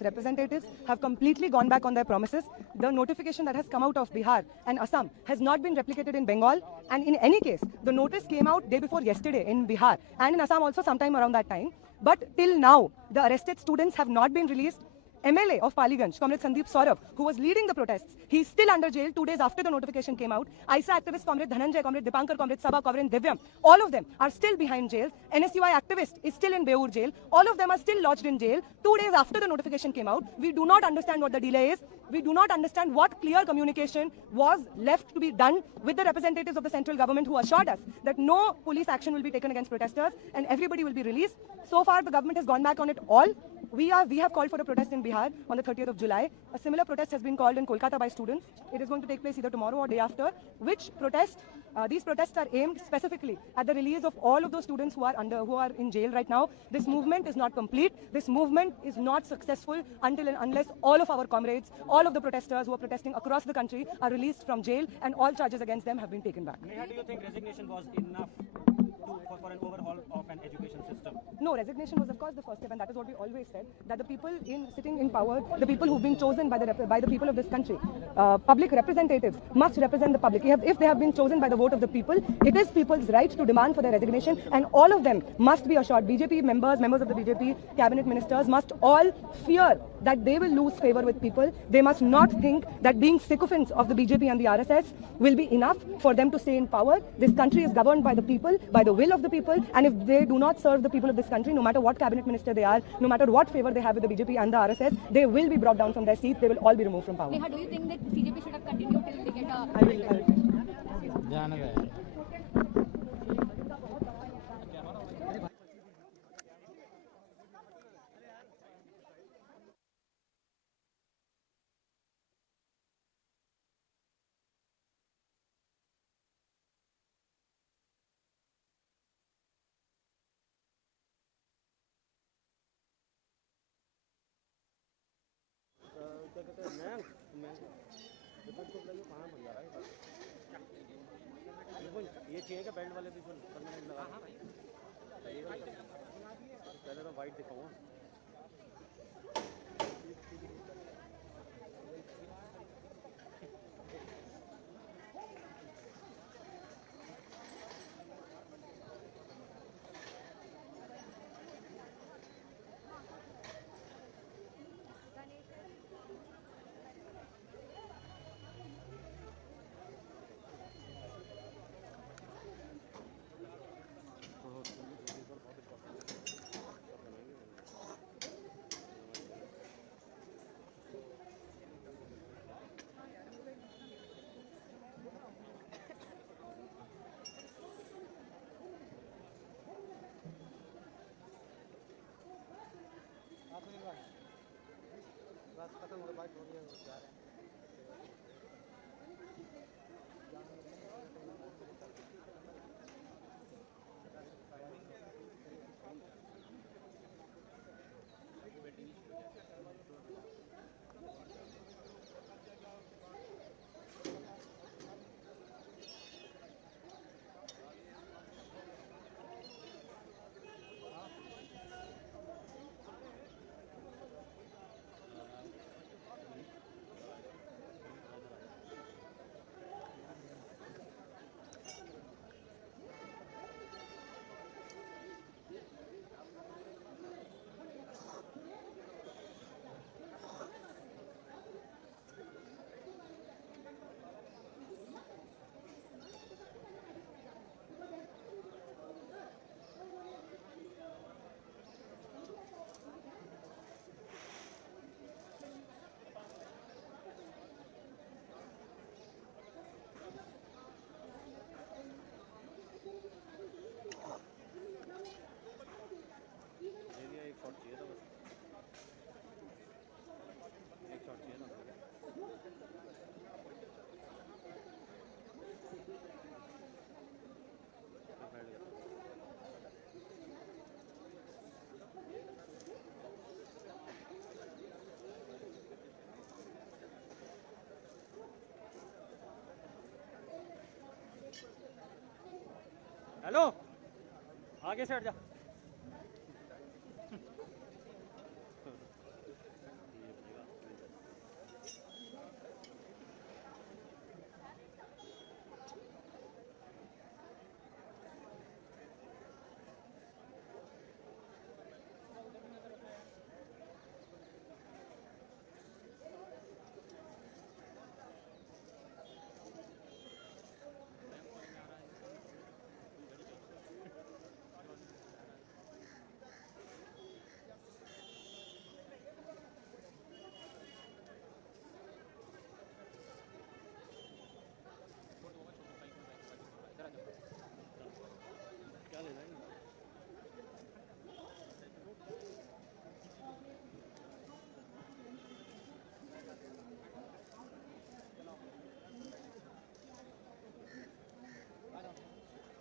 representatives have completely gone back on their promises. The notification that has come out of Bihar and Assam has not been replicated in Bengal. And in any case, the notice came out day before yesterday in Bihar and in Assam also sometime around that time. But till now, the arrested students have not been released. MLA of Paliganj, Comrade Sandeep Saurabh, who was leading the protests, he's still under jail 2 days after the notification came out. ISA activist Comrade Dhananjay, Comrade Dipankar, Comrade Sabha, Comrade Divyam, all of them are still behind jail. NSUI activist is still in Beur jail. All of them are still lodged in jail 2 days after the notification came out. We do not understand what the delay is. We do not understand what clear communication was left to be done with the representatives of the central government who assured us that no police action will be taken against protesters and everybody will be released. So far, the government has gone back on it all. We have called for a protest in Bihar on the 30th of July. A similar protest has been called in Kolkata by students. It is going to take place either tomorrow or day after. These protests are aimed specifically at the release of all of those students who are in jail right now. This movement is not complete. This movement is not successful until and unless all of our comrades, all of the protesters who are protesting across the country are released from jail and all charges against them have been taken back. Neha, do you think resignation was enough for an overhaul of an education system? No, resignation was of course the first step, and that is what we always said, that the people sitting in power, the people who've been chosen by the people of this country, public representatives must represent the public. If they have been chosen by the vote of the people, it is people's right to demand for their resignation, and all of them must be assured. BJP members of the BJP cabinet ministers must all fear that they will lose favor with people. They must not think that being sycophants of the BJP and the RSS will be enough for them to stay in power. This country is governed by the people, by the will of the people, and if they do not serve the people of this country, no matter what cabinet minister they are, no matter what favor they have with the BJP and the RSS, they will be brought down from their seats. They will all be removed from power. Neha, do you think that CJP should have continued till they get a... I will. ये चाहिए क्या बेल्ट वाले भी परमानेंट लगा? हाँ भाई पहले तो वाइट दिखाऊँ. खत्म हो गया, बाइक हो गया, जा रहे हैं. हेलो, आगे से हट जा.